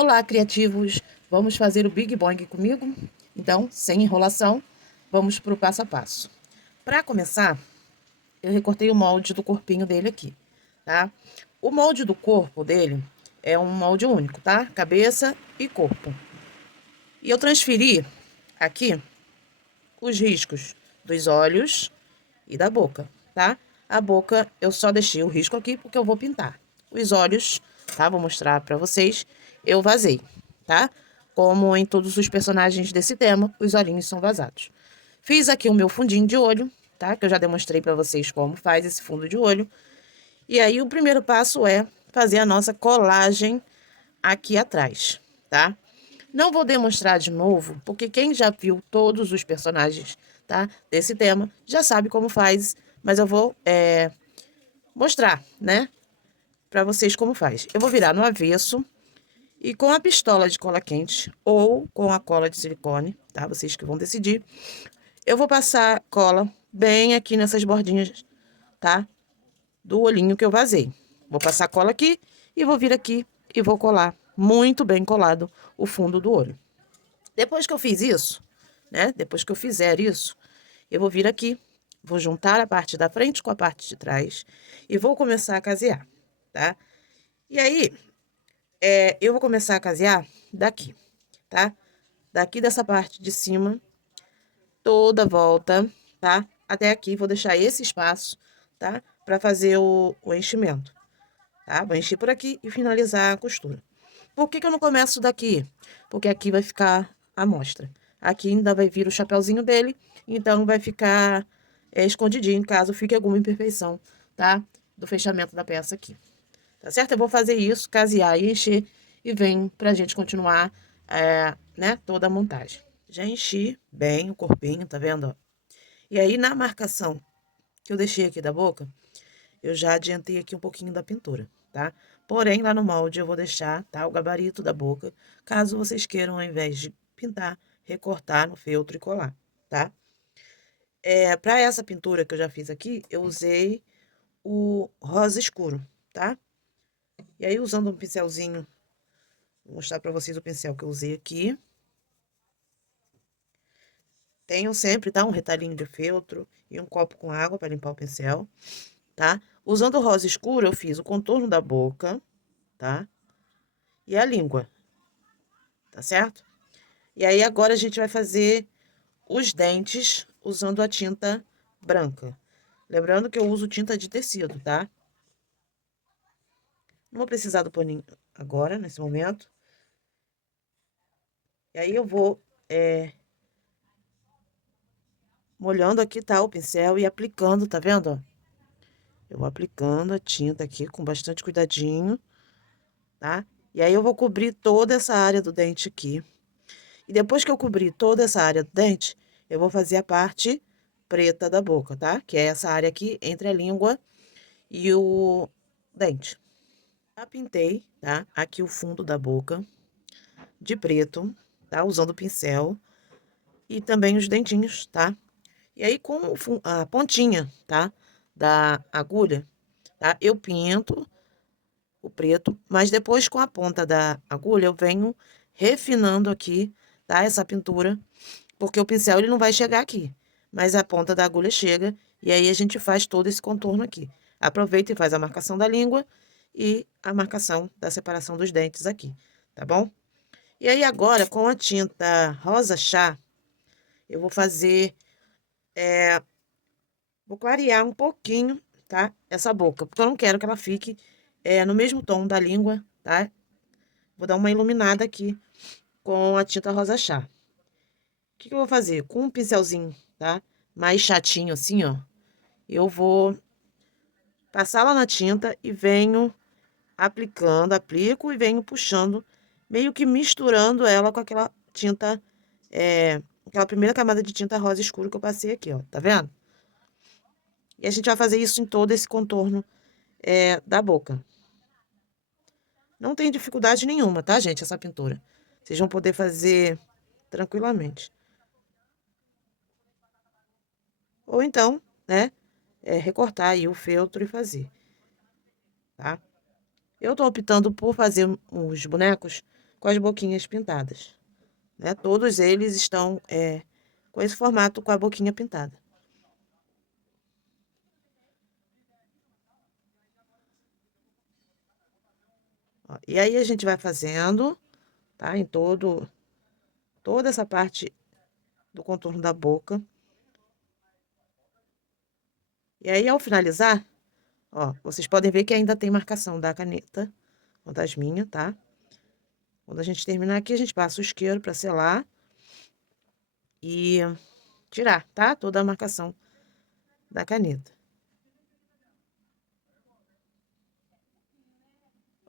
Olá, criativos! Vamos fazer o Big Boing comigo? Então, sem enrolação, vamos para o passo a passo. Para começar, eu recortei o molde do corpinho dele aqui, tá? O molde do corpo dele é um molde único, tá? Cabeça e corpo. E eu transferi aqui os riscos dos olhos e da boca, tá? A boca eu só deixei o risco aqui porque eu vou pintar. Os olhos, tá? Vou mostrar pra vocês. Eu vazei, tá? Como em todos os personagens desse tema, os olhinhos são vazados. Fiz aqui o meu fundinho de olho, tá? Que eu já demonstrei pra vocês como faz esse fundo de olho. E aí o primeiro passo é fazer a nossa colagem aqui atrás, tá? Não vou demonstrar de novo, porque quem já viu todos os personagens, tá, desse tema, já sabe como faz, mas eu vou mostrar, né, pra vocês como faz. Eu vou virar no avesso e com a pistola de cola quente ou com a cola de silicone, tá, vocês que vão decidir, eu vou passar cola bem aqui nessas bordinhas, tá, do olhinho que eu vazei. Vou passar cola aqui e vou vir aqui e vou colar muito bem colado o fundo do olho. Depois que eu fiz isso, né? Depois que eu fizer isso, eu vou vir aqui, vou juntar a parte da frente com a parte de trás e vou começar a casear, tá? E aí, eu vou começar a casear daqui, tá? Daqui dessa parte de cima, toda a volta, tá? Até aqui, vou deixar esse espaço, tá? Pra fazer o enchimento, tá? Vou encher por aqui e finalizar a costura. Por que que eu não começo daqui? Porque aqui vai ficar a amostra. Aqui ainda vai vir o chapeuzinho dele, então vai ficar escondidinho, caso fique alguma imperfeição, tá? Do fechamento da peça aqui. Tá certo? Eu vou fazer isso, casear e encher, e vem pra gente continuar, né, toda a montagem. Já enchi bem o corpinho, tá vendo, ó? E aí, na marcação que eu deixei aqui da boca, eu já adiantei aqui um pouquinho da pintura, tá? Porém, lá no molde eu vou deixar, tá, o gabarito da boca, caso vocês queiram, ao invés de pintar, recortar no feltro e colar, tá? Pra essa pintura que eu já fiz aqui, eu usei o rosa escuro, tá? E aí, usando um pincelzinho, vou mostrar pra vocês o pincel que eu usei aqui. Tenho sempre, tá, um retalhinho de feltro e um copo com água para limpar o pincel, tá? Usando o rosa escuro, eu fiz o contorno da boca, tá? E a língua, tá certo? E aí, agora a gente vai fazer os dentes usando a tinta branca. Lembrando que eu uso tinta de tecido, tá? Não vou precisar do paninho agora, nesse momento. E aí, eu vou molhando aqui, tá, o pincel e aplicando, tá vendo, ó? Eu vou aplicando a tinta aqui com bastante cuidadinho, tá? E aí, eu vou cobrir toda essa área do dente aqui. E depois que eu cobrir toda essa área do dente, eu vou fazer a parte preta da boca, tá? Que é essa área aqui entre a língua e o dente. Já pintei, tá? Aqui o fundo da boca de preto, tá? Usando o pincel e também os dentinhos, tá? E aí com a pontinha, tá? Da agulha, tá? Eu pinto o preto, mas depois com a ponta da agulha eu venho refinando aqui, tá? Essa pintura, porque o pincel ele não vai chegar aqui, mas a ponta da agulha chega e aí a gente faz todo esse contorno aqui. Aproveita e faz a marcação da língua e a marcação da separação dos dentes aqui, tá bom? E aí agora, com a tinta rosa chá, eu vou fazer, vou clarear um pouquinho, tá? Essa boca, porque eu não quero que ela fique no mesmo tom da língua, tá? Vou dar uma iluminada aqui com a tinta rosa chá. O que que eu vou fazer? Com um pincelzinho, tá? Mais chatinho assim, ó. Eu vou passar lá na tinta e venho aplicando, aplico e venho puxando, meio que misturando ela com aquela tinta, aquela primeira camada de tinta rosa escuro que eu passei aqui, ó, tá vendo? E a gente vai fazer isso em todo esse contorno, da boca. Não tem dificuldade nenhuma, tá, gente, essa pintura. Vocês vão poder fazer tranquilamente. Ou então, né, recortar aí o feltro e fazer, tá? Eu tô optando por fazer os bonecos com as boquinhas pintadas, né? Todos eles estão com esse formato com a boquinha pintada. Ó, e aí a gente vai fazendo, tá? Em toda essa parte do contorno da boca. E aí, ao finalizar, ó, vocês podem ver que ainda tem marcação da caneta, ou das minhas, tá? Quando a gente terminar aqui, a gente passa o isqueiro pra selar e tirar, tá? Toda a marcação da caneta.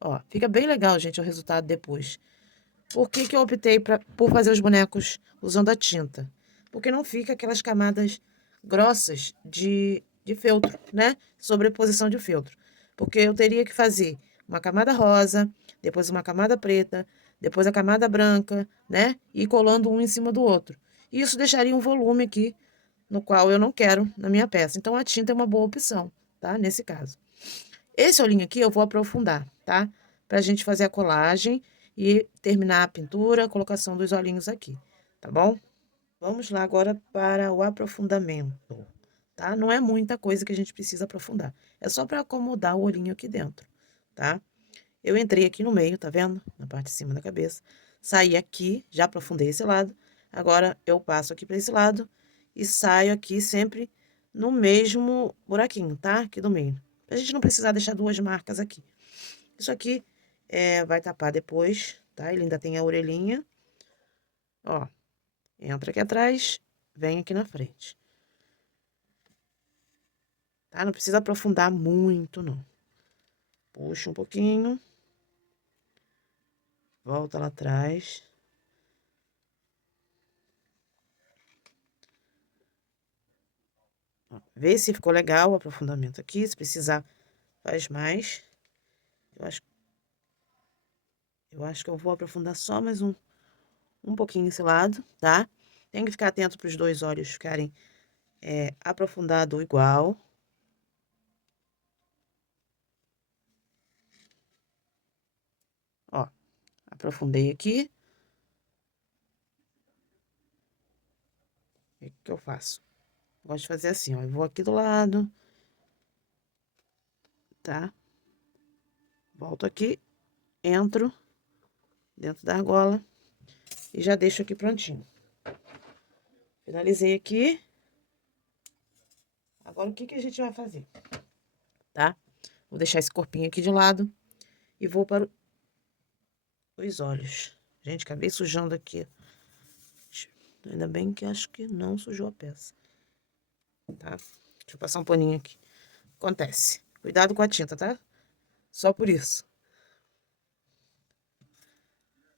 Ó, fica bem legal, gente, o resultado depois. Por que que eu optei por fazer os bonecos usando a tinta? Porque não fica aquelas camadas grossas de feltro, né? Sobreposição de feltro. Porque eu teria que fazer uma camada rosa, depois uma camada preta, depois a camada branca, né? E ir colando um em cima do outro. E isso deixaria um volume aqui, no qual eu não quero na minha peça. Então, a tinta é uma boa opção, tá? Nesse caso. Esse olhinho aqui eu vou aprofundar, tá? Pra gente fazer a colagem e terminar a pintura, a colocação dos olhinhos aqui, tá bom? Vamos lá agora para o aprofundamento, tá? Não é muita coisa que a gente precisa aprofundar. É só para acomodar o olhinho aqui dentro, tá? Eu entrei aqui no meio, tá vendo? Na parte de cima da cabeça. Saí aqui, já aprofundei esse lado. Agora, eu passo aqui para esse lado e saio aqui sempre no mesmo buraquinho, tá? Aqui do meio. Pra gente não precisar deixar duas marcas aqui. Isso aqui vai tapar depois, tá? Ele ainda tem a orelhinha. Ó, entra aqui atrás, vem aqui na frente. Tá? Não precisa aprofundar muito, não. Puxa um pouquinho. Volta lá atrás. Ó, vê se ficou legal o aprofundamento aqui. Se precisar, faz mais. Eu acho que eu vou aprofundar só mais um pouquinho esse lado, tá? Tem que ficar atento para os dois olhos ficarem aprofundado igual. Ó, aprofundei aqui. E o que eu faço? Gosto de fazer assim, ó. Eu vou aqui do lado, tá? Volto aqui, entro dentro da argola e já deixo aqui prontinho. Finalizei aqui. Agora, o que que a gente vai fazer? Tá? Vou deixar esse corpinho aqui de lado e vou para os olhos. Gente, acabei sujando aqui. Ainda bem que acho que não sujou a peça. Tá? Deixa eu passar um paninho aqui. Acontece. Cuidado com a tinta, tá? Só por isso.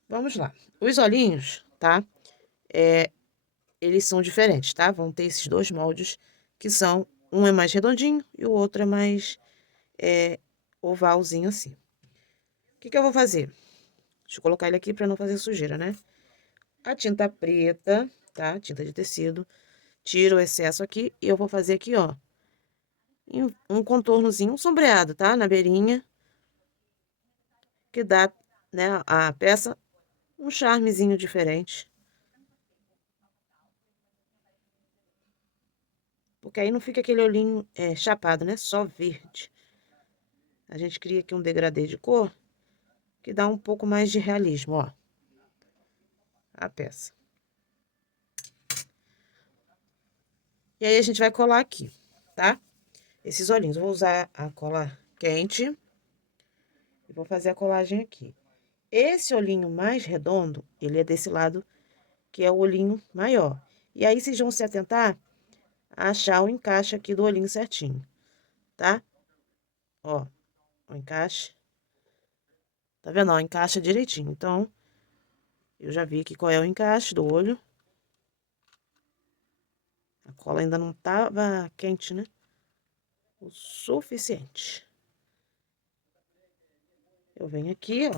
Vamos lá. Os olhinhos, tá? Eles são diferentes, tá? Vão ter esses dois moldes que são... Um é mais redondinho e o outro é mais ovalzinho assim. O que que eu vou fazer? Deixa eu colocar ele aqui pra não fazer sujeira, né? A tinta preta, tá? Tinta de tecido. Tiro o excesso aqui e eu vou fazer aqui, ó. Um contornozinho, um sombreado, tá? Na beirinha. Que dá, né, a peça um charmezinho diferente. Porque aí não fica aquele olhinho chapado, né? Só verde. A gente cria aqui um degradê de cor que dá um pouco mais de realismo, ó. A peça. E aí, a gente vai colar aqui, tá? Esses olhinhos. Eu vou usar a cola quente. E vou fazer a colagem aqui. Esse olhinho mais redondo, ele é desse lado, que é o olhinho maior. E aí, vocês vão se atentar a achar o encaixe aqui do olhinho certinho, tá? Ó, o encaixe. Tá vendo? Ó, encaixa direitinho. Então, eu já vi aqui qual é o encaixe do olho. A cola ainda não tava quente, né? O suficiente. Eu venho aqui, ó,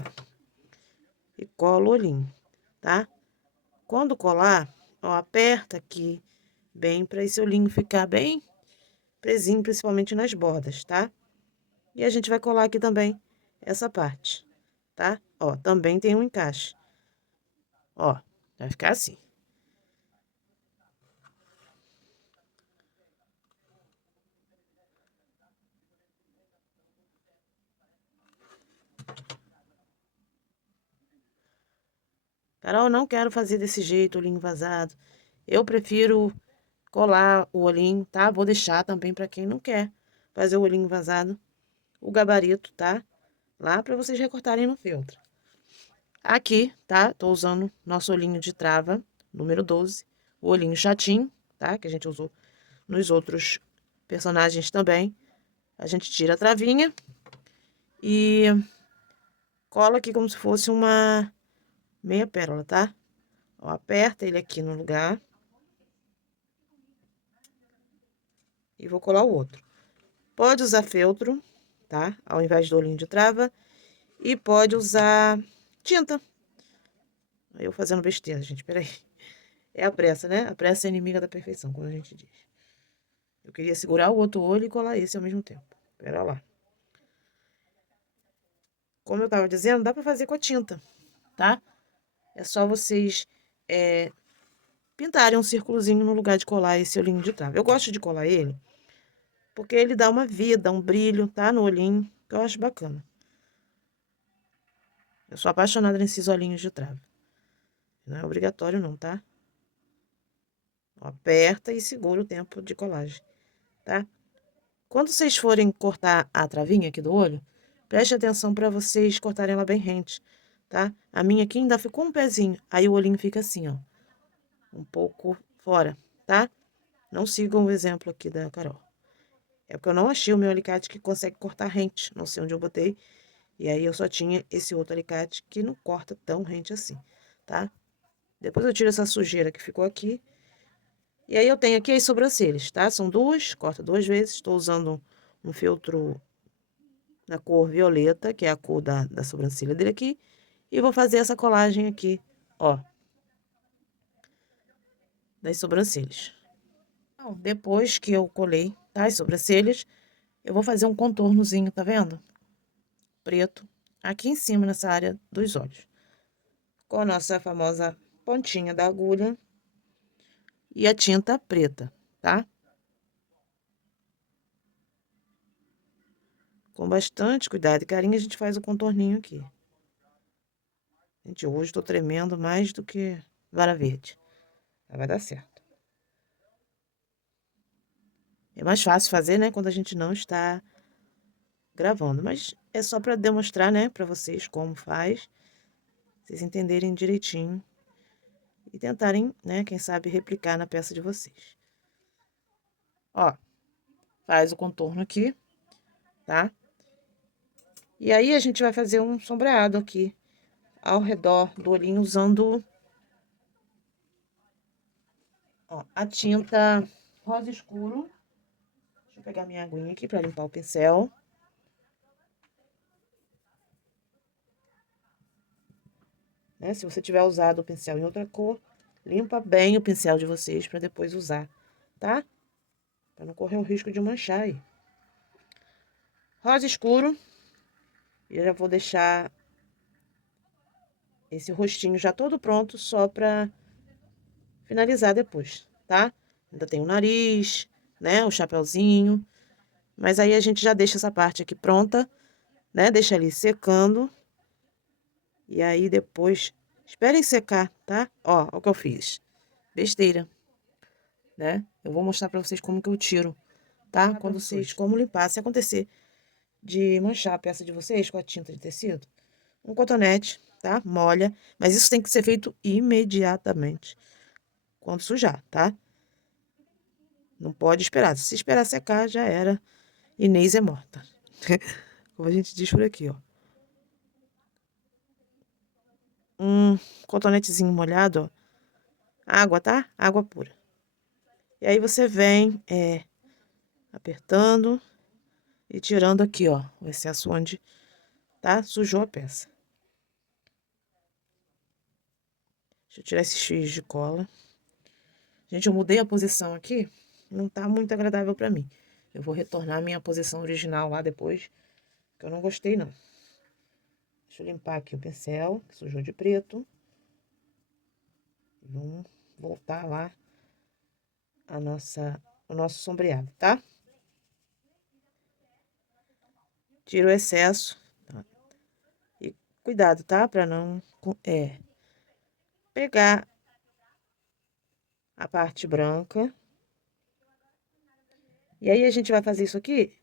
e colo o olhinho, tá? Quando colar, ó, aperta aqui bem pra esse olhinho ficar bem presinho, principalmente nas bordas, tá? E a gente vai colar aqui também essa parte, tá? Ó, também tem um encaixe. Ó, vai ficar assim. Carol, não quero fazer desse jeito, olhinho vazado. Eu prefiro colar o olhinho, tá? Vou deixar também para quem não quer fazer o olhinho vazado, o gabarito, tá? Lá para vocês recortarem no feltro. Aqui, tá? Tô usando nosso olhinho de trava, número 12, o olhinho chatinho, tá? Que a gente usou nos outros personagens também. A gente tira a travinha e cola aqui como se fosse uma meia pérola, tá? Ó, aperta ele aqui no lugar. E vou colar o outro. Pode usar feltro, tá? Ao invés do olhinho de trava. E pode usar tinta. Eu fazendo besteira, gente, peraí. É a pressa, né? A pressa é inimiga da perfeição, como a gente diz. Eu queria segurar o outro olho e colar esse ao mesmo tempo. Pera lá. Como eu tava dizendo, dá pra fazer com a tinta, tá? É só vocês pintarem um círculozinho no lugar de colar esse olhinho de trava. Eu gosto de colar ele porque ele dá uma vida, um brilho, tá? No olhinho, que eu acho bacana. Eu sou apaixonada nesses olhinhos de trava. Não é obrigatório não, tá? Aperta e segura o tempo de colagem, tá? Quando vocês forem cortar a travinha aqui do olho, preste atenção para vocês cortarem ela bem rente, tá? A minha aqui ainda ficou um pezinho, aí o olhinho fica assim, ó, um pouco fora, tá? Não sigam o exemplo aqui da Carol. É porque eu não achei o meu alicate que consegue cortar rente, não sei onde eu botei, e aí eu só tinha esse outro alicate que não corta tão rente assim, tá? Depois eu tiro essa sujeira que ficou aqui. E aí eu tenho aqui as sobrancelhas, tá? São duas, corta duas vezes. Estou usando um feltro na cor violeta, que é a cor da sobrancelha dele aqui. E vou fazer essa colagem aqui, ó, das sobrancelhas. Então, depois que eu colei, tá, as sobrancelhas, eu vou fazer um contornozinho, tá vendo? Preto, aqui em cima, nessa área dos olhos. Com a nossa famosa pontinha da agulha e a tinta preta, tá? Com bastante cuidado e carinho, a gente faz o contorninho aqui. Gente, hoje tô tremendo mais do que vara verde. Mas vai dar certo. É mais fácil fazer, né, quando a gente não está gravando. Mas é só para demonstrar, né, para vocês como faz. Vocês entenderem direitinho. E tentarem, né, quem sabe replicar na peça de vocês. Ó, faz o contorno aqui, tá? E aí a gente vai fazer um sombreado aqui ao redor do olhinho usando, ó, a tinta rosa escuro. Deixa eu pegar minha aguinha aqui para limpar o pincel. Né? Se você tiver usado o pincel em outra cor, limpa bem o pincel de vocês para depois usar, tá? Para não correr o risco de manchar aí. Rosa escuro. E eu já vou deixar esse rostinho já todo pronto, só para finalizar depois, tá? Ainda tem o nariz, né? O chapeuzinho. Mas aí a gente já deixa essa parte aqui pronta, né? Deixa ali secando. E aí depois, esperem secar, tá? Ó, o que eu fiz. Besteira, né? Eu vou mostrar pra vocês como que eu tiro, tá? Quando vocês, como limpar, se acontecer de manchar a peça de vocês com a tinta de tecido, um cotonete, tá? Molha, mas isso tem que ser feito imediatamente, quando sujar, tá? Não pode esperar. Se esperar secar, já era. Inês é morta. Como a gente diz por aqui, ó. Um cotonetezinho molhado, ó. Água, tá? Água pura. E aí você vem, apertando e tirando aqui, ó, o excesso onde, tá? Sujou a peça. Deixa eu tirar esses fios de cola. Gente, eu mudei a posição aqui, não tá muito agradável pra mim. Eu vou retornar à minha posição original lá depois, que eu não gostei, não. Deixa eu limpar aqui o pincel, que sujou de preto. Vamos voltar lá o nosso sombreado, tá? Tira o excesso, tá? E cuidado, tá? Pra não pegar a parte branca. E aí, a gente vai fazer isso aqui,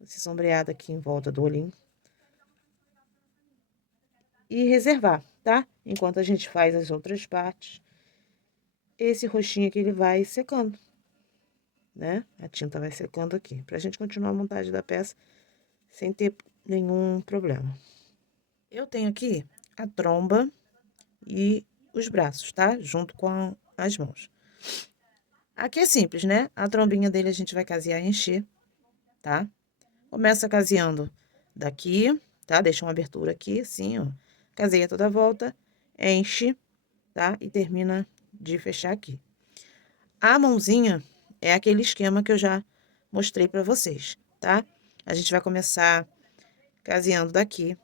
esse sombreado aqui em volta do olhinho. E reservar, tá? Enquanto a gente faz as outras partes, esse roxinho aqui, ele vai secando, né? A tinta vai secando aqui, pra gente continuar a montagem da peça sem ter nenhum problema. Eu tenho aqui a tromba e os braços, tá? Junto com as mãos. Aqui é simples, né? A trombinha dele a gente vai casear e encher, tá? Começa caseando daqui, tá? Deixa uma abertura aqui, assim, ó. Caseia toda a volta, enche, tá? E termina de fechar aqui. A mãozinha é aquele esquema que eu já mostrei pra vocês, tá? A gente vai começar caseando daqui,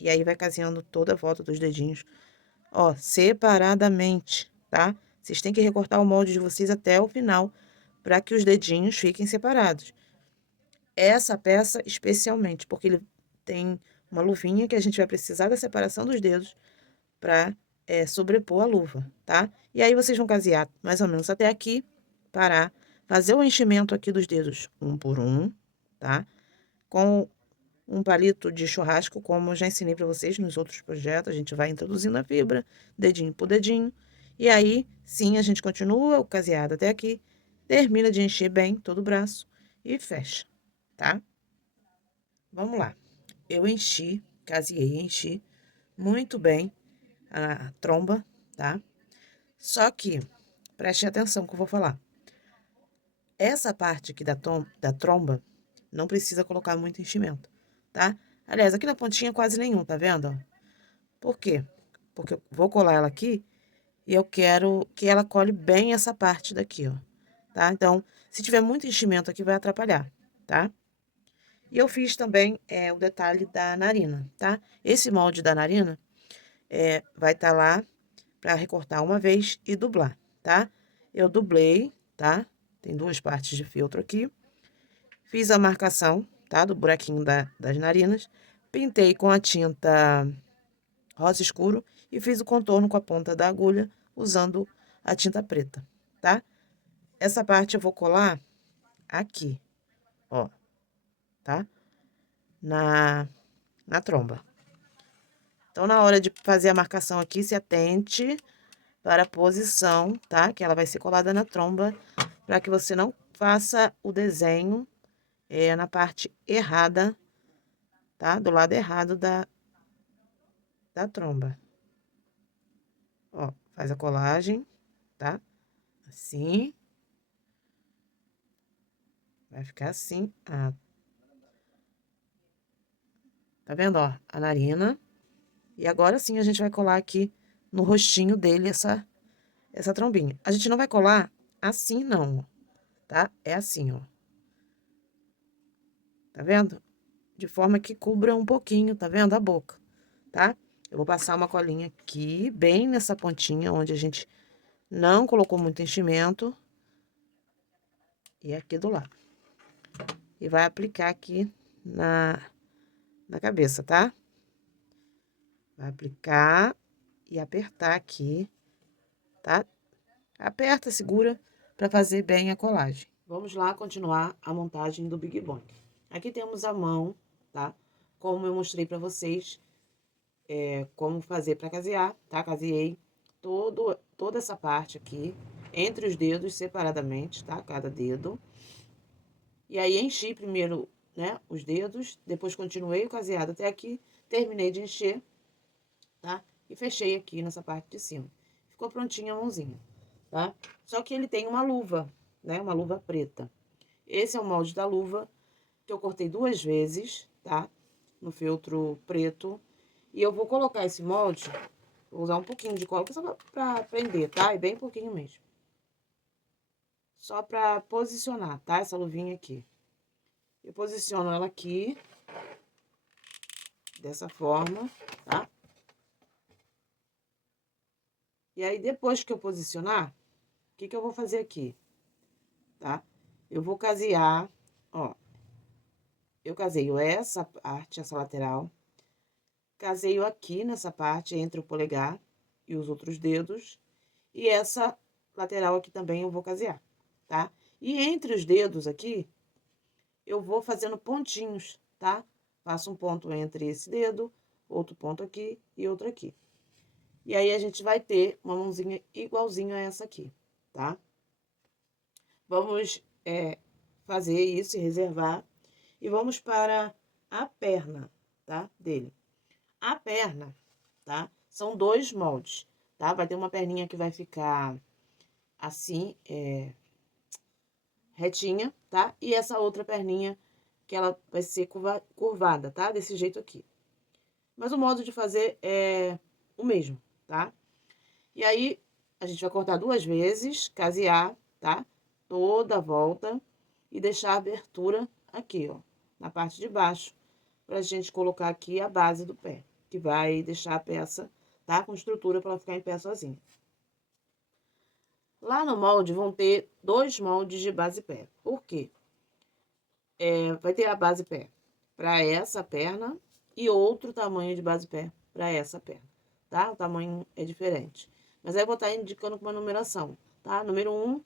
e aí vai caseando toda a volta dos dedinhos, ó, separadamente, tá? Vocês têm que recortar o molde de vocês até o final, para que os dedinhos fiquem separados. Essa peça especialmente, porque ele tem uma luvinha que a gente vai precisar da separação dos dedos para sobrepor a luva, tá? E aí, vocês vão casear mais ou menos até aqui, parar, fazer o enchimento aqui dos dedos um por um, tá? Com um palito de churrasco, como eu já ensinei para vocês nos outros projetos, a gente vai introduzindo a fibra, dedinho por dedinho, e aí, sim, a gente continua o caseado até aqui, termina de encher bem todo o braço e fecha, tá? Vamos lá. Eu enchi, caseei, enchi muito bem a tromba, tá? Só que, preste atenção que eu vou falar. Essa parte aqui da tromba, não precisa colocar muito enchimento, tá? Aliás, aqui na pontinha quase nenhum, tá vendo, ó? Por quê? Porque eu vou colar ela aqui e eu quero que ela cole bem essa parte daqui, ó, tá? Então, se tiver muito enchimento aqui, vai atrapalhar, tá? E eu fiz também o detalhe da narina, tá? Esse molde da narina vai estar lá para recortar uma vez e dublar, tá? Eu dublei, tá? Tem duas partes de filtro aqui. Fiz a marcação, tá? Do buraquinho das narinas. Pintei com a tinta rosa escuro e fiz o contorno com a ponta da agulha usando a tinta preta, tá? Essa parte eu vou colar aqui, ó, tá? Na tromba. Então, na hora de fazer a marcação aqui, se atente para a posição, tá? Que ela vai ser colada na tromba, para que você não faça o desenho na parte errada, tá? Do lado errado da tromba. Ó, faz a colagem, tá? Assim. Vai ficar assim, tá vendo, ó? A narina. E agora sim, a gente vai colar aqui no rostinho dele essa trombinha. A gente não vai colar assim, não, tá? É assim, ó. Tá vendo? De forma que cubra um pouquinho, tá vendo? A boca, tá? Eu vou passar uma colinha aqui, bem nessa pontinha, onde a gente não colocou muito enchimento. E aqui do lado. E vai aplicar aqui na cabeça, tá? Vai aplicar e apertar aqui, tá? Aperta, segura, pra fazer bem a colagem. Vamos lá continuar a montagem do Big Bang. Aqui temos a mão, tá? Como eu mostrei pra vocês, como fazer pra casear, tá? Caseei toda essa parte aqui, entre os dedos separadamente, tá? Cada dedo. E aí, enchi primeiro, né, os dedos, depois continuei o caseado até aqui, terminei de encher, tá? E fechei aqui nessa parte de cima. Ficou prontinha a mãozinha, tá? Só que ele tem uma luva, né, uma luva preta. Esse é o molde da luva, que eu cortei 2 vezes, tá? No feltro preto. E eu vou colocar esse molde, vou usar um pouquinho de cola, só pra prender, tá? E bem pouquinho mesmo. Só pra posicionar, tá? Essa luvinha aqui. Eu posiciono ela aqui, dessa forma, tá? E aí, depois que eu posicionar, o que eu vou fazer aqui, tá? Eu vou casear, ó. Eu caseio essa parte, essa lateral. Caseio aqui nessa parte, entre o polegar e os outros dedos. E essa lateral aqui também eu vou casear, tá? E entre os dedos aqui, eu vou fazendo pontinhos, tá? Faço um ponto entre esse dedo, outro ponto aqui e outro aqui. E aí, a gente vai ter uma mãozinha igualzinho a essa aqui, tá? Vamos fazer isso e reservar. E vamos para a perna, tá? Dele. A perna, tá? São 2 moldes, tá? Vai ter uma perninha que vai ficar assim, retinha, tá? E essa outra perninha que ela vai ser curvada, tá? Desse jeito aqui. Mas o modo de fazer é o mesmo, tá? E aí, a gente vai cortar 2 vezes, casear, tá? Toda a volta e deixar a abertura aqui, ó, na parte de baixo, pra gente colocar aqui a base do pé, que vai deixar a peça, tá? Com estrutura pra ela ficar em pé sozinha. Lá no molde vão ter 2 moldes de base pé. Por quê? Vai ter a base pé pra essa perna e outro tamanho de base pé pra essa perna, tá? O tamanho é diferente. Mas aí eu vou estar indicando com uma numeração, tá? Número 1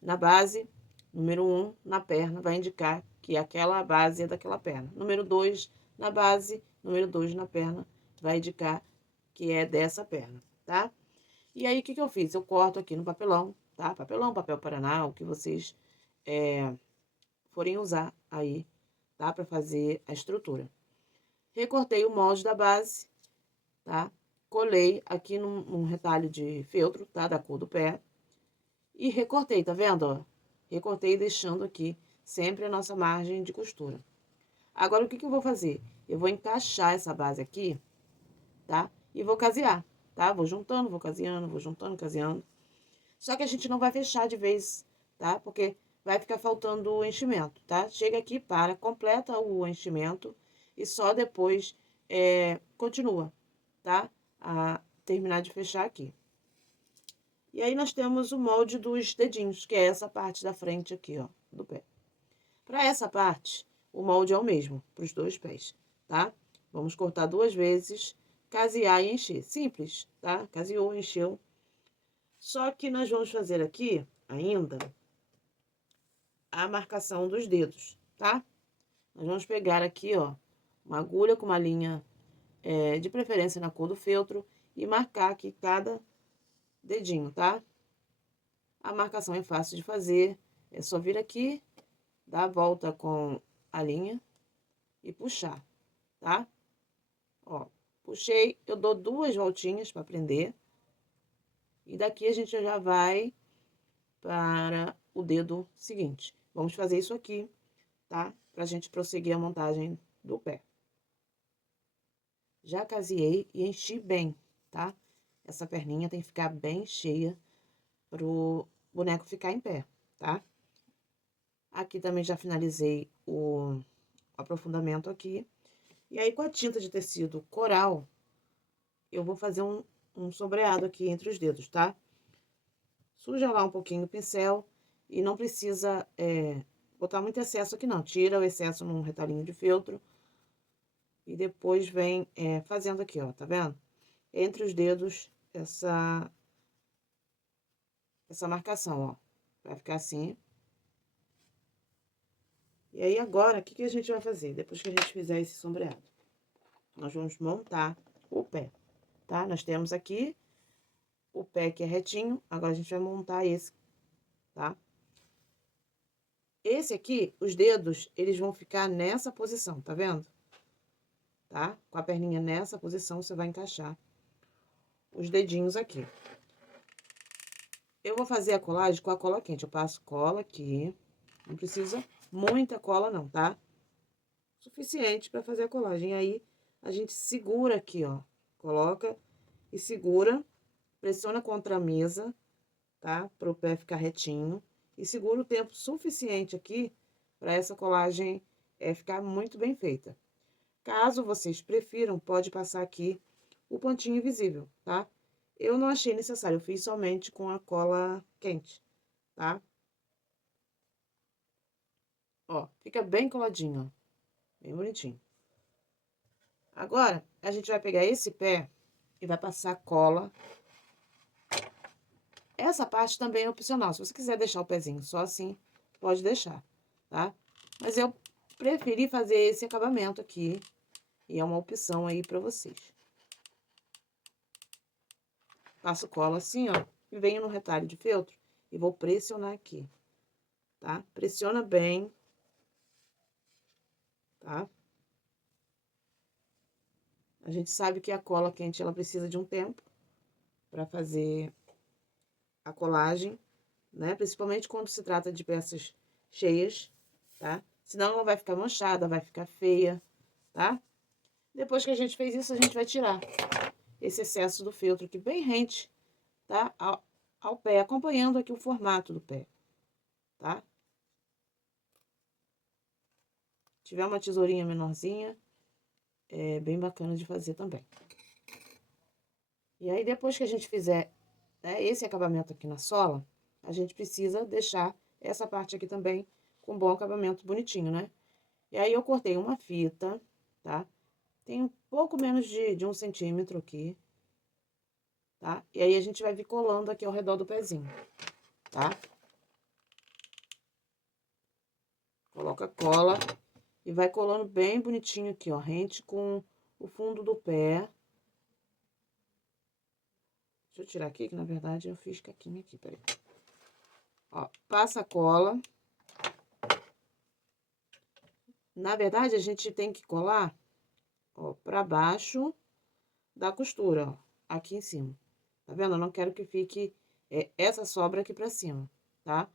na base, número 1 na perna, vai indicar que aquela base é daquela perna. Número 2 na base, número 2 na perna, vai indicar que é dessa perna, tá? E aí, o que eu fiz? Eu corto aqui no papelão, tá? Papelão, papel paraná, o que vocês forem usar aí, tá? Pra fazer a estrutura. Recortei o molde da base, tá? Colei aqui num retalho de feltro, tá? Da cor do pé. E recortei, tá vendo, ó? Recortei deixando aqui sempre a nossa margem de costura. Agora, o que eu vou fazer? Eu vou encaixar essa base aqui, tá? E vou casear, tá? Vou juntando, vou caseando, vou juntando, caseando. Só que a gente não vai fechar de vez, tá? Porque vai ficar faltando o enchimento, tá? Chega aqui, para, completa o enchimento e só depois continua, tá? A terminar de fechar aqui. E aí, nós temos o molde dos dedinhos, que é essa parte da frente aqui, ó, do pé. Para essa parte, o molde é o mesmo, para os 2 pés, tá? Vamos cortar 2 vezes, casear e encher. Simples, tá? Caseou, encheu. Só que nós vamos fazer aqui, ainda, a marcação dos dedos, tá? Nós vamos pegar aqui, ó, uma agulha com uma linha de preferência na cor do feltro e marcar aqui cada dedinho, tá? A marcação é fácil de fazer, é só vir aqui, dar a volta com a linha e puxar, tá? Ó, puxei, eu dou 2 voltinhas para prender. E daqui a gente já vai para o dedo seguinte. Vamos fazer isso aqui, tá? Pra gente prosseguir a montagem do pé. Já caseei e enchi bem, tá? Essa perninha tem que ficar bem cheia pro boneco ficar em pé, tá? Aqui também já finalizei o aprofundamento aqui. E aí, com a tinta de tecido coral, eu vou fazer um sombreado aqui entre os dedos, tá? Suja lá um pouquinho o pincel e não precisa botar muito excesso aqui não. Tira o excesso num retalhinho de feltro e depois vem fazendo aqui, ó, tá vendo? Entre os dedos, essa marcação, ó. Vai ficar assim. E aí, agora, o que a gente vai fazer? Depois que a gente fizer esse sombreado, nós vamos montar o pé, tá? Nós temos aqui o pé que é retinho, agora a gente vai montar esse, tá? Esse aqui, os dedos, eles vão ficar nessa posição, tá vendo? Tá? Com a perninha nessa posição, você vai encaixar os dedinhos aqui. Eu vou fazer a colagem com a cola quente. Eu passo cola aqui. Não precisa muita cola não, tá? Suficiente pra fazer a colagem. Aí, a gente segura aqui, ó. Coloca e segura, pressiona contra a mesa, tá? Pro pé ficar retinho. E segura o tempo suficiente aqui pra essa colagem ficar muito bem feita. Caso vocês prefiram, pode passar aqui o pontinho invisível, tá? eu não achei necessário, eu fiz somente com a cola quente, tá? Ó, fica bem coladinho, ó, bem bonitinho. Agora, a gente vai pegar esse pé e vai passar cola. Essa parte também é opcional, se você quiser deixar o pezinho só assim, pode deixar, tá? Mas eu preferi fazer esse acabamento aqui, e é uma opção aí pra vocês. Passo cola assim, ó, e venho no retalho de feltro e vou pressionar aqui, tá? Pressiona bem, tá? A gente sabe que a cola quente, ela precisa de um tempo pra fazer a colagem, né? Principalmente quando se trata de peças cheias, tá? Senão ela vai ficar manchada, vai ficar feia, tá? Depois que a gente fez isso, a gente vai tirar esse excesso do feltro aqui bem rente, tá? Ao pé, acompanhando aqui o formato do pé, tá? Se tiver uma tesourinha menorzinha, é bem bacana de fazer também. E aí, depois que a gente fizer, né, esse acabamento aqui na sola, a gente precisa deixar essa parte aqui também com bom acabamento bonitinho, né? E aí, eu cortei uma fita, tá? Tem um pouco menos de 1 centímetro aqui, tá? E aí, a gente vai vir colando aqui ao redor do pezinho, tá? Coloca cola e vai colando bem bonitinho aqui, ó, rente com o fundo do pé. Deixa eu tirar aqui, que na verdade eu fiz caquinho aqui, peraí. Ó, passa a cola. Na verdade, a gente tem que colar, ó, pra baixo da costura, ó, aqui em cima. Tá vendo? Eu não quero que fique essa sobra aqui pra cima, tá?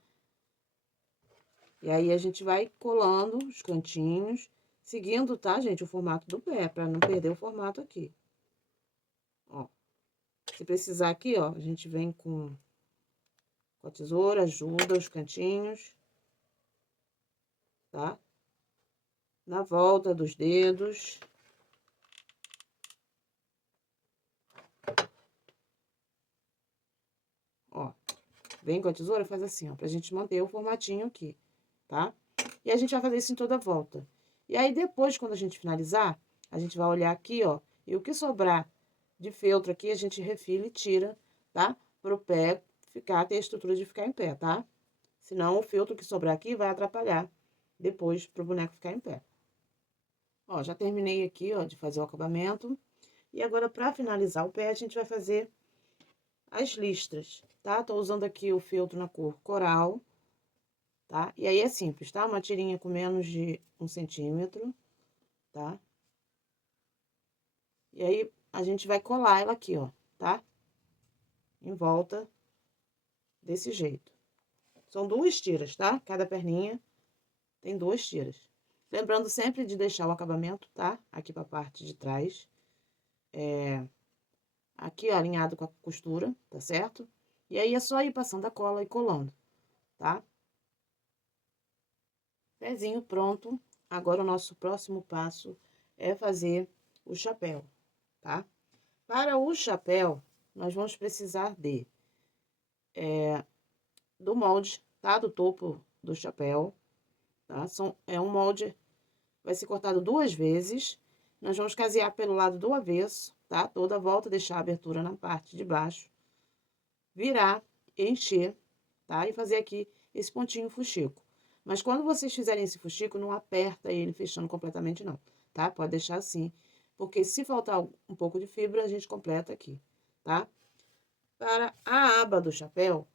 E aí, a gente vai colando os cantinhos, seguindo, tá, gente, o formato do pé, pra não perder o formato aqui. Ó, se precisar aqui, ó, a gente vem com a tesoura, ajuda os cantinhos, tá? Na volta dos dedos. Ó, vem com a tesoura, faz assim, ó, pra gente manter o formatinho aqui, tá? E a gente vai fazer isso em toda a volta. E aí, depois, quando a gente finalizar, a gente vai olhar aqui, ó, e o que sobrar de feltro aqui, a gente refila e tira, tá? Pro pé ficar, ter a estrutura de ficar em pé, tá? Senão, o feltro que sobrar aqui vai atrapalhar depois pro boneco ficar em pé. Ó, já terminei aqui, ó, de fazer o acabamento. E agora, pra finalizar o pé, a gente vai fazer as listras, tá? Tô usando aqui o feltro na cor coral, tá? E aí é simples, tá? Uma tirinha com menos de 1 centímetro, tá? E aí, a gente vai colar ela aqui, ó, tá? Em volta, desse jeito. São 2 tiras, tá? Cada perninha tem 2 tiras. Lembrando sempre de deixar o acabamento, tá? Aqui pra parte de trás. Aqui, ó, alinhado com a costura, tá certo? E aí, é só ir passando a cola e colando, tá? Pezinho pronto. Agora, o nosso próximo passo é fazer o chapéu, tá? Para o chapéu, nós vamos precisar do molde, tá? Do topo do chapéu, tá? É um molde, vai ser cortado 2 vezes. Nós vamos casear pelo lado do avesso, tá? Toda a volta, deixar a abertura na parte de baixo. Virar, encher, tá? E fazer aqui esse pontinho fuxico. Mas quando vocês fizerem esse fuxico, não aperta ele fechando completamente, não, tá? Pode deixar assim, porque se faltar um pouco de fibra, a gente completa aqui, tá? Para a aba do chapéu,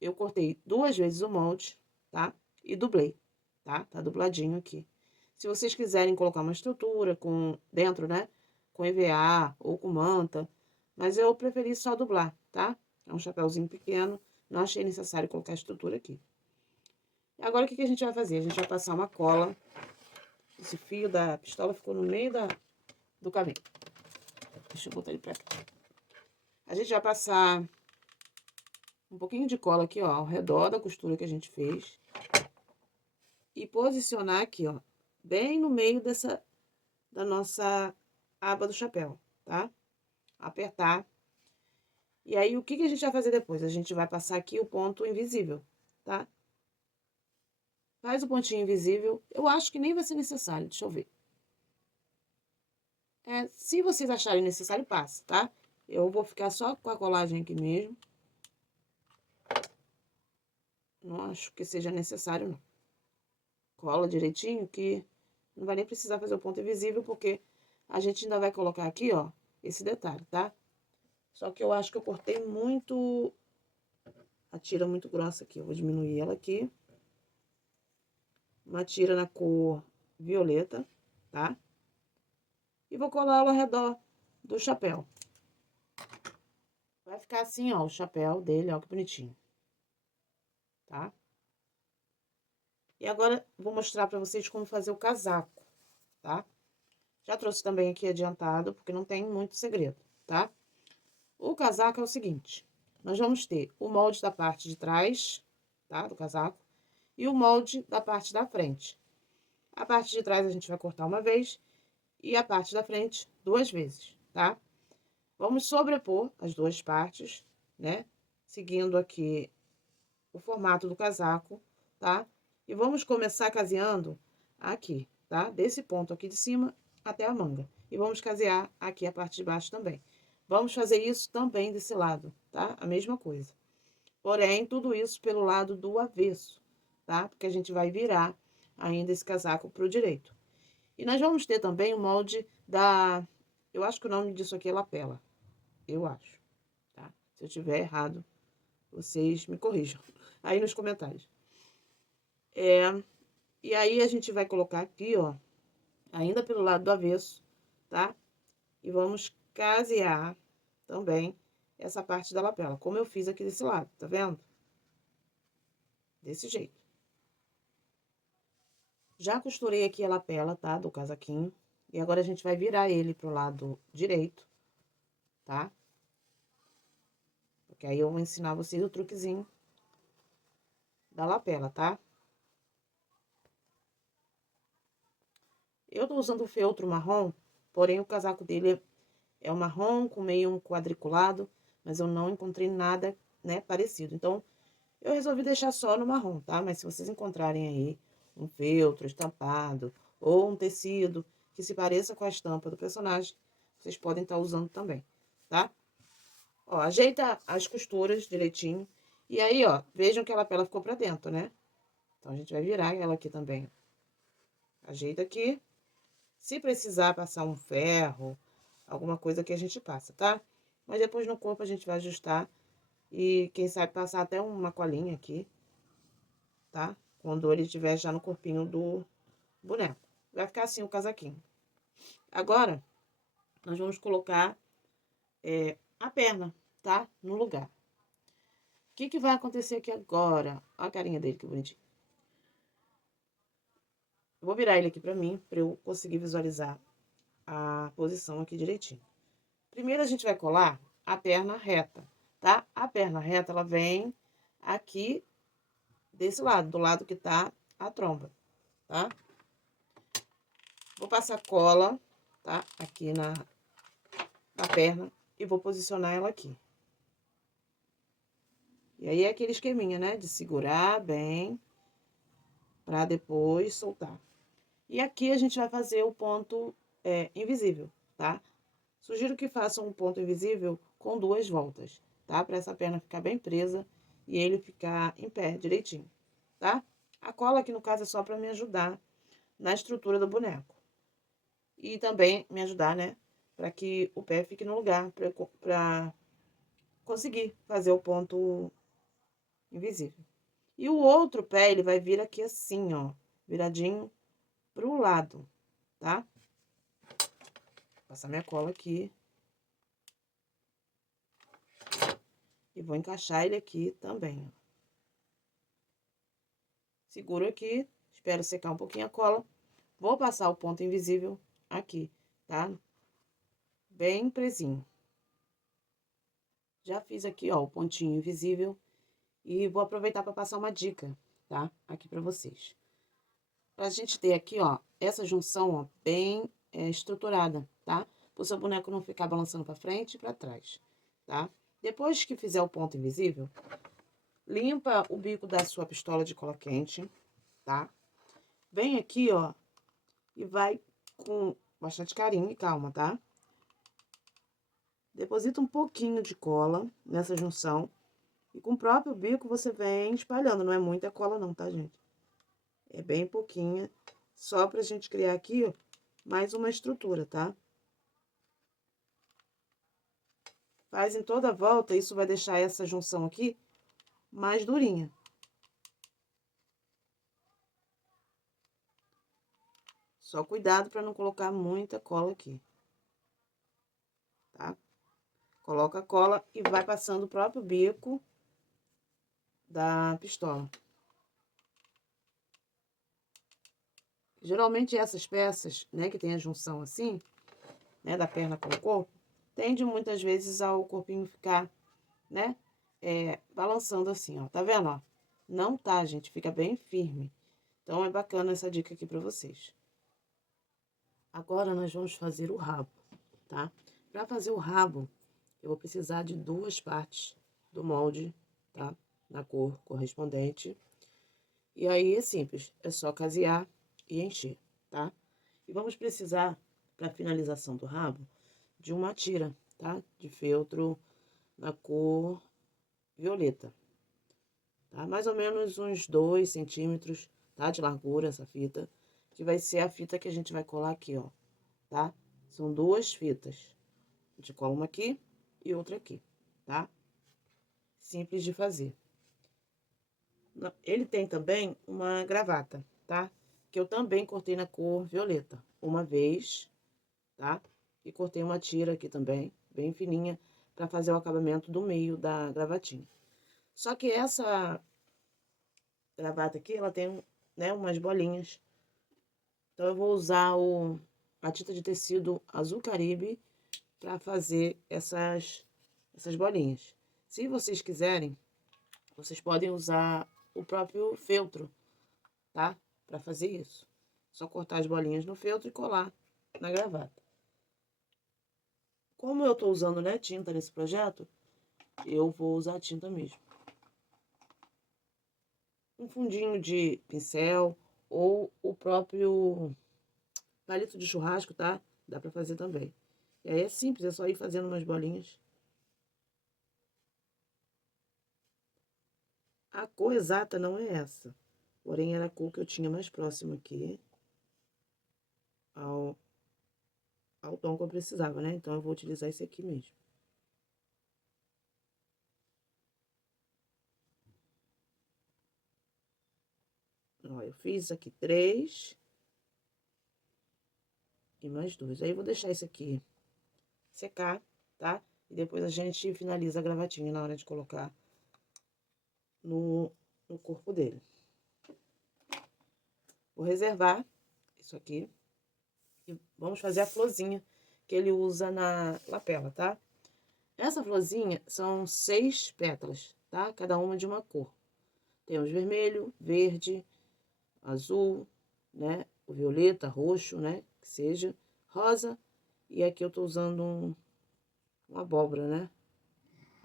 eu cortei 2 vezes o molde, tá? E dublei, tá? Tá dubladinho aqui. Se vocês quiserem colocar uma estrutura com dentro, né? Com EVA ou com manta, mas eu preferi só dublar, tá? É um chapéuzinho pequeno, não achei necessário colocar a estrutura aqui. Agora, o que a gente vai fazer? A gente vai passar uma cola. Esse fio da pistola ficou no meio do caminho. Deixa eu botar ele pra cá. A gente vai passar um pouquinho de cola aqui, ó, ao redor da costura que a gente fez. E posicionar aqui, ó, bem no meio da nossa aba do chapéu, tá? Apertar. E aí, o que a gente vai fazer depois? A gente vai passar aqui o ponto invisível, tá? Faz o pontinho invisível. Eu acho que nem vai ser necessário, deixa eu ver. Se vocês acharem necessário, passa, tá? Eu vou ficar só com a colagem aqui mesmo. Não acho que seja necessário, não. Cola direitinho que não vai nem precisar fazer o ponto invisível, porque a gente ainda vai colocar aqui, ó, esse detalhe, tá? Só que eu acho que eu cortei muito a tira muito grossa aqui. Eu vou diminuir ela aqui. Uma tira na cor violeta, tá? E vou colar ela ao redor do chapéu. Vai ficar assim, ó, o chapéu dele, ó, que bonitinho. Tá? E agora, vou mostrar pra vocês como fazer o casaco, tá? Já trouxe também aqui adiantado, porque não tem muito segredo, tá? O casaco é o seguinte, nós vamos ter o molde da parte de trás, tá? Do casaco, e o molde da parte da frente. A parte de trás a gente vai cortar uma vez, e a parte da frente, 2 vezes, tá? Vamos sobrepor as duas partes, né? Seguindo aqui o formato do casaco, tá? E vamos começar caseando aqui, tá? Desse ponto aqui de cima até a manga. E vamos casear aqui a parte de baixo também. Vamos fazer isso também desse lado, tá? A mesma coisa. Porém, tudo isso pelo lado do avesso, tá? Porque a gente vai virar ainda esse casaco pro direito. E nós vamos ter também o molde da... Eu acho que o nome disso aqui é lapela. Eu acho, tá? Se eu tiver errado, vocês me corrijam aí nos comentários. E aí, a gente vai colocar aqui, ó, ainda pelo lado do avesso, tá? E vamos casear também essa parte da lapela, como eu fiz aqui desse lado, tá vendo? Desse jeito. Já costurei aqui a lapela, tá? Do casaquinho. E agora a gente vai virar ele pro lado direito, tá? Porque aí eu vou ensinar vocês o truquezinho da lapela, tá? Eu tô usando o feltro marrom, porém o casaco dele é um marrom com meio um quadriculado, mas eu não encontrei nada, né, parecido. Então, eu resolvi deixar só no marrom, tá? Mas se vocês encontrarem aí um feltro estampado ou um tecido que se pareça com a estampa do personagem, vocês podem estar usando também, tá? Ó, ajeita as costuras direitinho. E aí, ó, vejam que a lapela ficou pra dentro, né? Então, a gente vai virar ela aqui também. Ajeita aqui. Se precisar passar um ferro, alguma coisa que a gente passa, tá? Mas depois no corpo a gente vai ajustar e quem sabe passar até uma colinha aqui, tá? Quando ele estiver já no corpinho do boneco. Vai ficar assim o casaquinho. Agora, nós vamos colocar a perna, tá? No lugar. O que vai acontecer aqui agora? Olha a carinha dele, que bonitinho. Eu vou virar ele aqui pra mim, pra eu conseguir visualizar a posição aqui direitinho. Primeiro, a gente vai colar a perna reta, tá? A perna reta, ela vem aqui desse lado, do lado que tá a tromba, tá? Vou passar cola, tá? Aqui na perna e vou posicionar ela aqui. E aí, é aquele esqueminha, né? De segurar bem pra depois soltar. E aqui, a gente vai fazer o ponto invisível, tá? Sugiro que façam um ponto invisível com 2 voltas, tá? Pra essa perna ficar bem presa e ele ficar em pé direitinho, tá? A cola aqui, no caso, é só pra me ajudar na estrutura do boneco. E também me ajudar, né? Pra que o pé fique no lugar, pra conseguir fazer o ponto invisível. E o outro pé, ele vai vir aqui assim, ó, viradinho pro lado, tá? Vou passar minha cola aqui. E vou encaixar ele aqui também, ó. Seguro aqui, espero secar um pouquinho a cola. Vou passar o ponto invisível aqui, tá? Bem presinho. Já fiz aqui, ó, o pontinho invisível. E vou aproveitar para passar uma dica, tá? Aqui para vocês. Pra gente ter aqui, ó, essa junção, ó, bem estruturada, tá? Pro seu boneco não ficar balançando pra frente e pra trás, tá? Depois que fizer o ponto invisível, limpa o bico da sua pistola de cola quente, tá? Vem aqui, ó, e vai com bastante carinho e calma, tá? Deposita um pouquinho de cola nessa junção. E com o próprio bico você vem espalhando. Não é muita cola não, tá, gente? É bem pouquinha. Só pra gente criar aqui, ó, mais uma estrutura, tá? Faz em toda a volta. Isso vai deixar essa junção aqui mais durinha. Só cuidado pra não colocar muita cola aqui. Tá? Coloca a cola e vai passando o próprio bico da pistola. Geralmente essas peças, né, que tem a junção assim, né, da perna com o corpo, tende muitas vezes ao corpinho ficar, né, balançando assim, ó. Tá vendo, ó? Não tá, gente, fica bem firme. Então, é bacana essa dica aqui pra vocês. Agora, nós vamos fazer o rabo, tá? Pra fazer o rabo, eu vou precisar de 2 partes do molde, tá? Na cor correspondente. E aí, é simples, é só casear e encher, tá? E vamos precisar, para finalização do rabo, de uma tira, tá? De feltro na cor violeta, tá? Mais ou menos uns 2 centímetros, tá? De largura essa fita, que vai ser a fita que a gente vai colar aqui, ó, tá? São 2 fitas. A gente cola uma aqui e outra aqui, tá? Simples de fazer. Ele tem também uma gravata, tá? Que eu também cortei na cor violeta, uma vez, tá? E cortei uma tira aqui também, bem fininha, pra fazer o acabamento do meio da gravatinha. Só que essa gravata aqui, ela tem, né, umas bolinhas. Então, eu vou usar a tinta de tecido azul Caribe pra fazer essas bolinhas. Se vocês quiserem, vocês podem usar o próprio feltro, tá? Pra fazer isso. Só cortar as bolinhas no feltro e colar na gravata. Como eu tô usando, né, tinta nesse projeto, eu vou usar tinta mesmo. Um fundinho de pincel ou o próprio palito de churrasco, tá? Dá pra fazer também. E aí é simples, é só ir fazendo umas bolinhas. A cor exata não é essa, porém era a cor que eu tinha mais próximo aqui ao, ao tom que eu precisava, né? Então, eu vou utilizar esse aqui mesmo. Ó, eu fiz aqui 3 e mais 2. Aí, eu vou deixar esse aqui secar, tá? E depois a gente finaliza a gravatinha na hora de colocar no corpo dele. Vou reservar isso aqui e vamos fazer a florzinha que ele usa na lapela, tá? Essa florzinha são 6 pétalas, tá? Cada uma de uma cor. Temos vermelho, verde, azul, né? O violeta, roxo, né? Que seja, rosa. E aqui eu tô usando uma abóbora, né?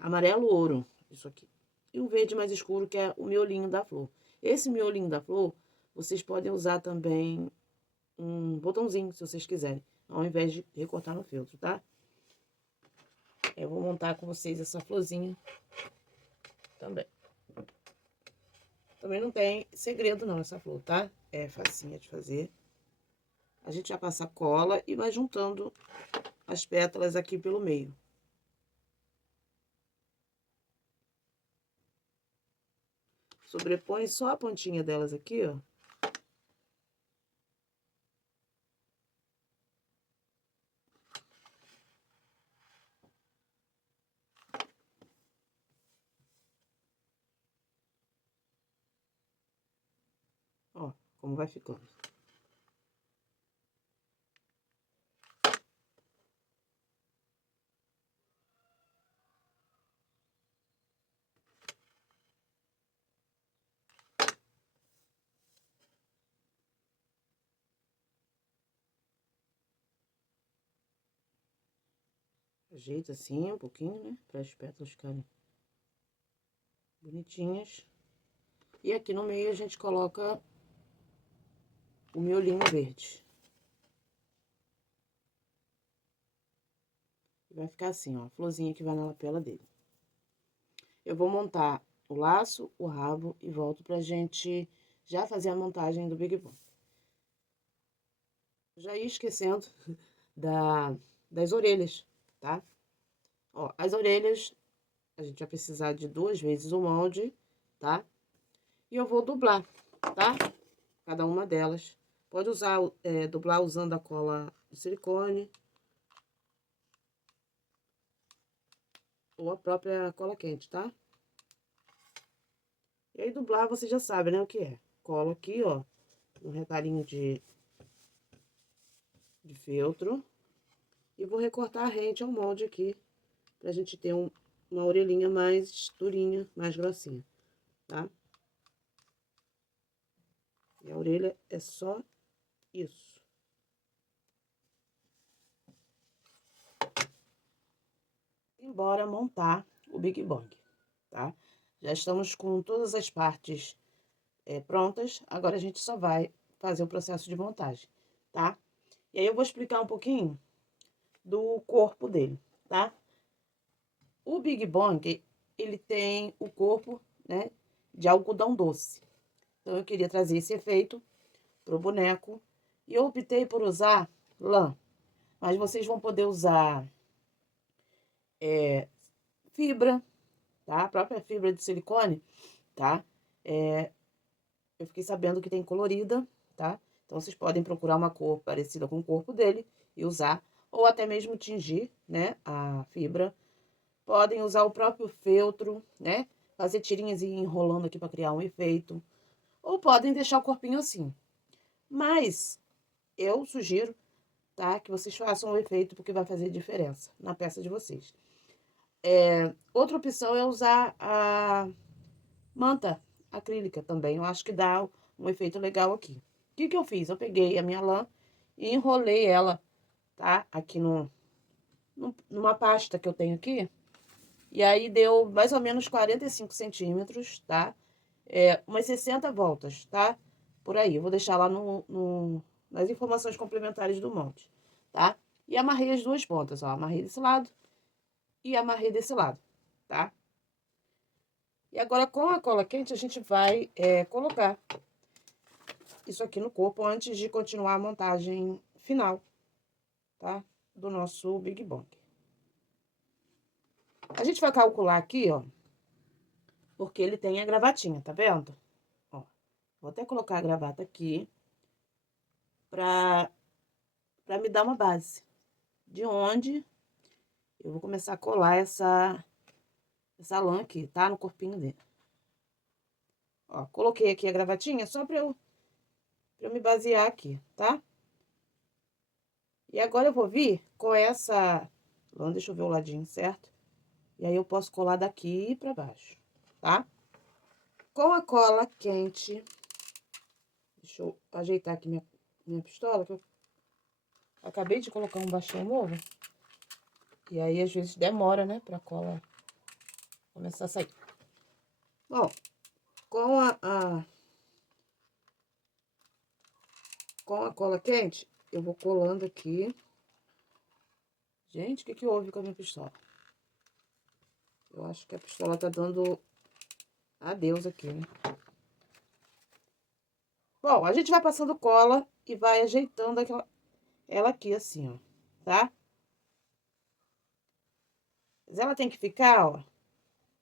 Amarelo ouro, isso aqui. E o verde mais escuro, que é o miolinho da flor. Esse miolinho da flor, vocês podem usar também um botãozinho, se vocês quiserem, ao invés de recortar no feltro, tá? Eu vou montar com vocês essa florzinha também. Também não tem segredo não essa flor, tá? É facinha de fazer. A gente já passa a cola e vai juntando as pétalas aqui pelo meio. Sobrepõe só a pontinha delas aqui, ó. Ó, como vai ficando. Ajeita assim um pouquinho, né? Para as pétalas ficarem bonitinhas. E aqui no meio a gente coloca o miolinho verde. Vai ficar assim, ó, a florzinha que vai na lapela dele. Eu vou montar o laço, o rabo e volto pra gente já fazer a montagem do Big Bom. Já ia esquecendo das orelhas, tá? Ó, as orelhas, a gente vai precisar de 2 vezes o molde, tá? E eu vou dublar, tá? Cada uma delas. Pode usar, dublar usando a cola de silicone. Ou a própria cola quente, tá? E aí, dublar, você já sabe, né, o que é. Colo aqui, ó, um retalhinho de feltro. E vou recortar rente ao molde aqui, pra gente ter uma orelhinha mais durinha, mais grossinha, tá? E a orelha é só isso. Embora montar o Big Bang, tá? Já estamos com todas as partes prontas, agora a gente só vai fazer o processo de montagem, tá? E aí eu vou explicar um pouquinho do corpo dele, tá? O Big Bang, ele tem o corpo, né, de algodão doce. Então, eu queria trazer esse efeito pro boneco e eu optei por usar lã. Mas vocês vão poder usar fibra, tá? A própria fibra de silicone, tá? Eu fiquei sabendo que tem colorida, tá? Então, vocês podem procurar uma cor parecida com o corpo dele e usar. Ou até mesmo tingir, né, a fibra. Podem usar o próprio feltro, né? Fazer tirinhas e ir enrolando aqui para criar um efeito. Ou podem deixar o corpinho assim. Mas eu sugiro, tá? Que vocês façam o efeito porque vai fazer diferença na peça de vocês. Outra opção é usar a manta acrílica também. Eu acho que dá um efeito legal aqui. O que que eu fiz? Eu peguei a minha lã e enrolei ela, tá? Aqui numa pasta que eu tenho aqui. E aí deu mais ou menos 45 centímetros, tá? Umas 60 voltas, tá? Por aí. Eu vou deixar lá nas informações complementares do monte, tá? E amarrei as duas pontas, ó. Amarrei desse lado e amarrei desse lado, tá? E agora, com a cola quente, a gente vai colocar isso aqui no corpo antes de continuar a montagem final, tá? Do nosso Big Bang. A gente vai calcular aqui, ó, porque ele tem a gravatinha, tá vendo? Ó, vou até colocar a gravata aqui pra me dar uma base. De onde eu vou começar a colar essa lã aqui, tá? No corpinho dele. Ó, coloquei aqui a gravatinha só pra eu me basear aqui, tá? E agora eu vou vir com essa lã, deixa eu ver o ladinho certo. E aí eu posso colar daqui pra baixo, tá? Com a cola quente, deixa eu ajeitar aqui minha pistola, que eu acabei de colocar um bastão novo. E aí, às vezes, demora, né, pra cola começar a sair. Bom, com com a cola quente, eu vou colando aqui. Gente, o que que houve com a minha pistola? Eu acho que a pistola tá dando adeus aqui, né? Bom, a gente vai passando cola e vai ajeitando ela aqui, assim, ó, tá? Mas ela tem que ficar, ó,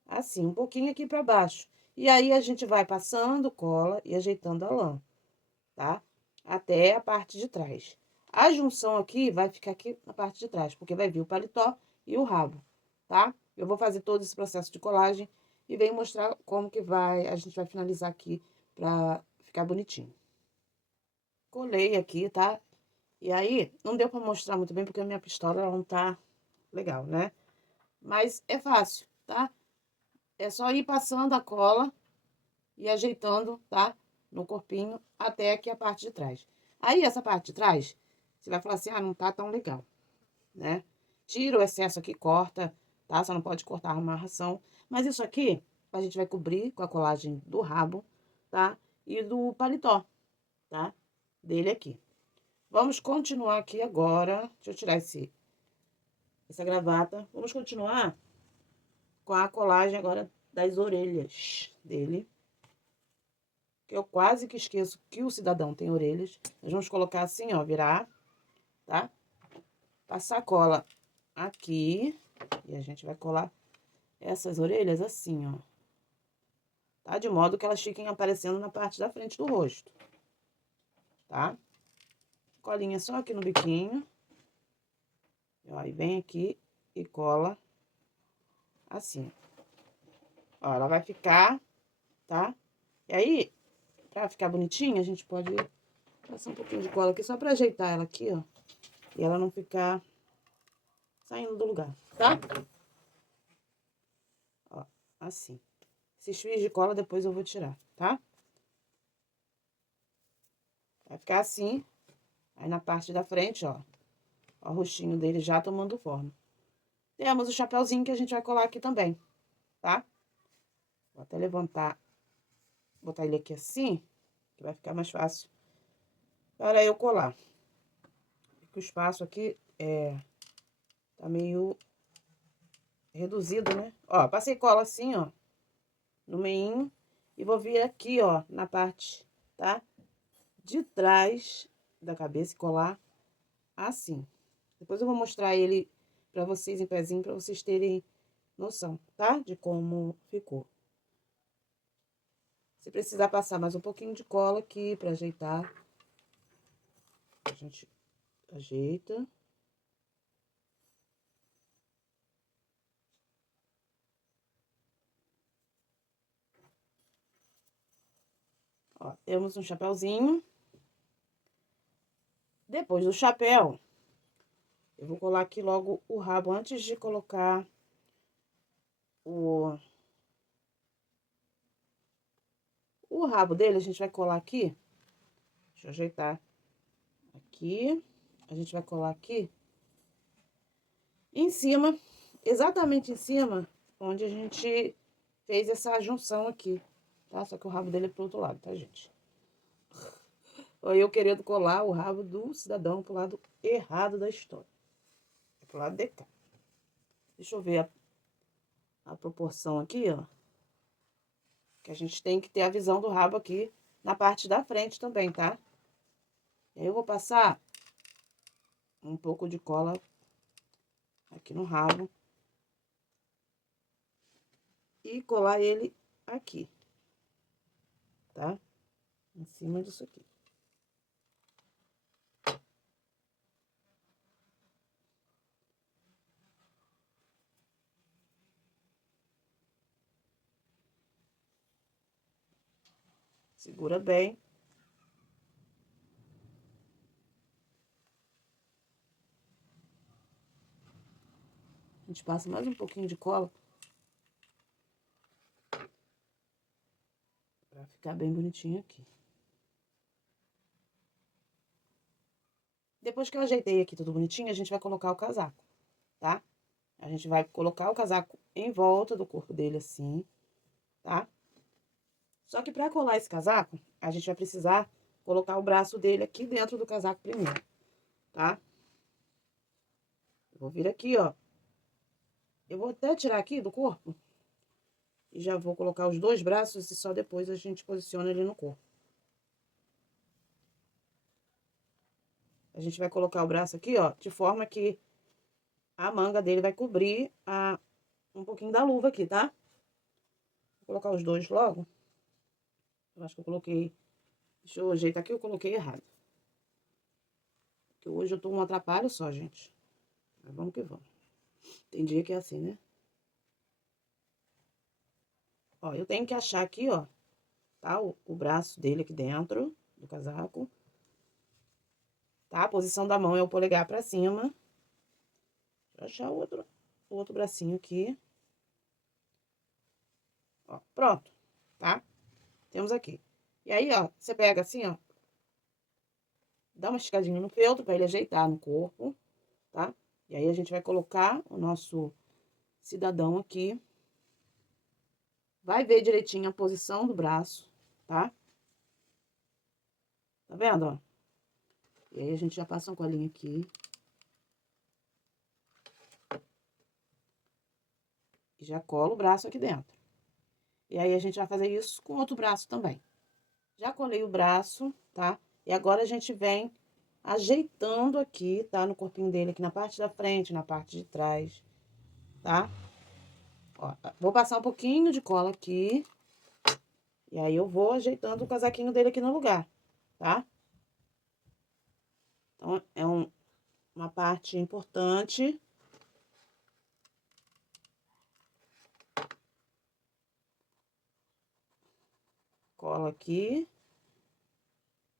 assim, um pouquinho aqui pra baixo. E aí, a gente vai passando cola e ajeitando a lã, tá? Até a parte de trás. A junção aqui vai ficar aqui na parte de trás, porque vai vir o paletó e o rabo, tá? Eu vou fazer todo esse processo de colagem e venho mostrar como que a gente vai finalizar aqui pra ficar bonitinho. Colei aqui, tá? E aí, não deu pra mostrar muito bem, porque a minha pistola ela não tá legal, né? Mas é fácil, tá? É só ir passando a cola e ajeitando, tá? No corpinho, até aqui a parte de trás. Aí, essa parte de trás, você vai falar assim, ah, não tá tão legal, né? tira o excesso aqui, corta, tá? Só não pode cortar a amarração. Mas isso aqui, a gente vai cobrir com a colagem do rabo, tá? E do paletó, tá? Dele aqui. Vamos continuar aqui agora. Deixa eu tirar essa gravata. Vamos continuar com a colagem agora das orelhas dele. Que eu quase que esqueço que o cidadão tem orelhas. Nós vamos colocar assim, ó, virar, tá? Passar cola aqui. E a gente vai colar essas orelhas assim, ó. Tá? De modo que elas fiquem aparecendo na parte da frente do rosto. Tá? Colinha só aqui no biquinho. Ó, e vem aqui e cola assim. Ó, ela vai ficar, tá? E aí, pra ficar bonitinha, a gente pode passar um pouquinho de cola aqui só pra ajeitar ela aqui, ó. E ela não ficar saindo do lugar, tá? Ó, assim. Esses fios de cola depois eu vou tirar, tá? Vai ficar assim. Aí na parte da frente, ó. Ó, o rostinho dele já tomando forma. Temos o chapéuzinho que a gente vai colar aqui também, tá? Vou até levantar, botar ele aqui assim, que vai ficar mais fácil para eu colar. Porque o espaço aqui tá meio reduzido, né? Ó, passei cola assim, ó, no meinho. E vou vir aqui, ó, na parte, tá? De trás da cabeça e colar assim. Depois eu vou mostrar ele pra vocês em pezinho, pra vocês terem noção, tá? De como ficou. Se precisar passar mais um pouquinho de cola aqui pra ajeitar, a gente ajeita. Ó, temos um chapéuzinho. Depois do chapéu, eu vou colar aqui logo o rabo antes de colocar o rabo dele. A gente vai colar aqui. Deixa eu ajeitar aqui. A gente vai colar aqui em cima, exatamente em cima, onde a gente fez essa junção aqui, tá? Só que o rabo dele é pro outro lado, tá, gente? Ou eu querendo colar o rabo do cidadão pro lado errado da história. É pro lado de cá. Deixa eu ver a proporção aqui, ó. Que a gente tem que ter a visão do rabo aqui na parte da frente também, tá? E aí eu vou passar um pouco de cola aqui no rabo. E colar ele aqui, tá? Em cima disso aqui. Segura bem. A gente passa mais um pouquinho de cola. Pra ficar bem bonitinho aqui. Depois que eu ajeitei aqui tudo bonitinho, a gente vai colocar o casaco, tá? A gente vai colocar o casaco em volta do corpo dele assim, tá? Só que pra colar esse casaco, a gente vai precisar colocar o braço dele aqui dentro do casaco primeiro, tá? Eu vou vir aqui, ó. Eu vou até tirar aqui do corpo. E já vou colocar os dois braços e só depois a gente posiciona ele no corpo. A gente vai colocar o braço aqui, ó, de forma que a manga dele vai cobrir um pouquinho da luva aqui, tá? Vou colocar os dois logo. Eu acho que eu coloquei... Deixa eu ajeitar aqui, eu coloquei errado. Porque hoje eu tô um atrapalho só, gente. Mas vamos que vamos. Tem dia que é assim, né? Ó, eu tenho que achar aqui, ó, tá? O braço dele aqui dentro do casaco. Tá? A posição da mão é o polegar pra cima. Vou achar o outro bracinho aqui. Ó, pronto, tá? Temos aqui. E aí, ó, você pega assim, ó. Dá uma esticadinha no feltro pra ele ajeitar no corpo, tá? E aí, a gente vai colocar o nosso cidadão aqui. Vai ver direitinho a posição do braço, tá? Tá vendo, ó? E aí, a gente já passa um colinho aqui. E já cola o braço aqui dentro. E aí, a gente vai fazer isso com outro braço também. Já colei o braço, tá? E agora, a gente vem ajeitando aqui, tá? No corpinho dele, aqui na parte da frente, na parte de trás, tá? Ó, vou passar um pouquinho de cola aqui. E aí, eu vou ajeitando o casaquinho dele aqui no lugar, tá? Então, é uma parte importante. Cola aqui.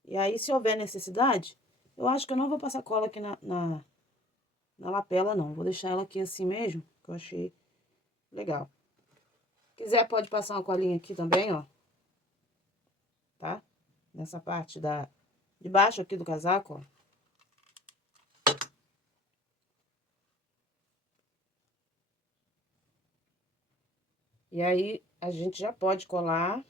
E aí, se houver necessidade, eu acho que eu não vou passar cola aqui na lapela, não. Vou deixar ela aqui assim mesmo, que eu achei legal. Se quiser, pode passar uma colinha aqui também, ó. Tá? Nessa parte de baixo aqui do casaco, ó. E aí, a gente já pode colar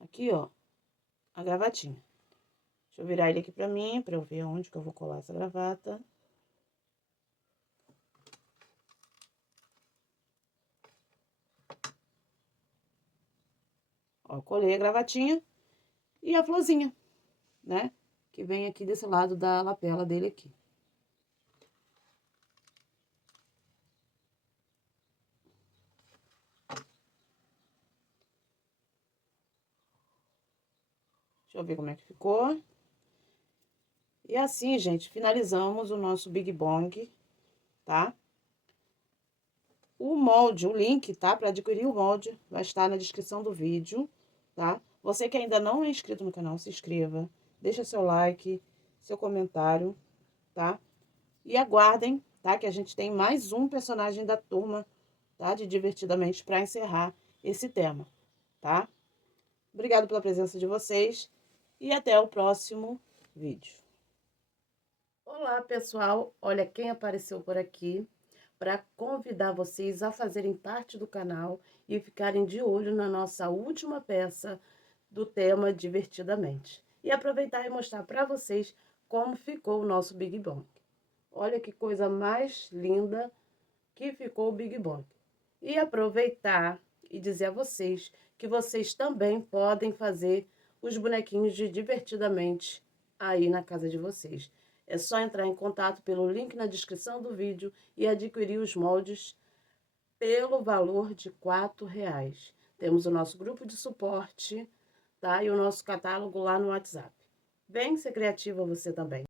aqui, ó, a gravatinha. Deixa eu virar ele aqui pra mim, pra eu ver onde que eu vou colar essa gravata. Ó, colei a gravatinha e a florzinha, né? Que vem aqui desse lado da lapela dele aqui. Deixa eu ver como é que ficou. E assim, gente, finalizamos o nosso Big Bong, tá? O molde, o link, tá? Para adquirir o molde, vai estar na descrição do vídeo, tá? Você que ainda não é inscrito no canal, se inscreva, deixa seu like, seu comentário, tá? E aguardem, tá? Que a gente tem mais um personagem da turma, tá? De Divertidamente para encerrar esse tema, tá? Obrigado pela presença de vocês e até o próximo vídeo. Olá, pessoal! Olha quem apareceu por aqui para convidar vocês a fazerem parte do canal e ficarem de olho na nossa última peça do tema Divertidamente. E aproveitar e mostrar para vocês como ficou o nosso Big Bang. Olha que coisa mais linda que ficou o Big Bang. E aproveitar e dizer a vocês que vocês também podem fazer os bonequinhos de Divertidamente aí na casa de vocês. É só entrar em contato pelo link na descrição do vídeo e adquirir os moldes pelo valor de R$4. Temos o nosso grupo de suporte, tá? E o nosso catálogo lá no WhatsApp. Vem ser criativa você também.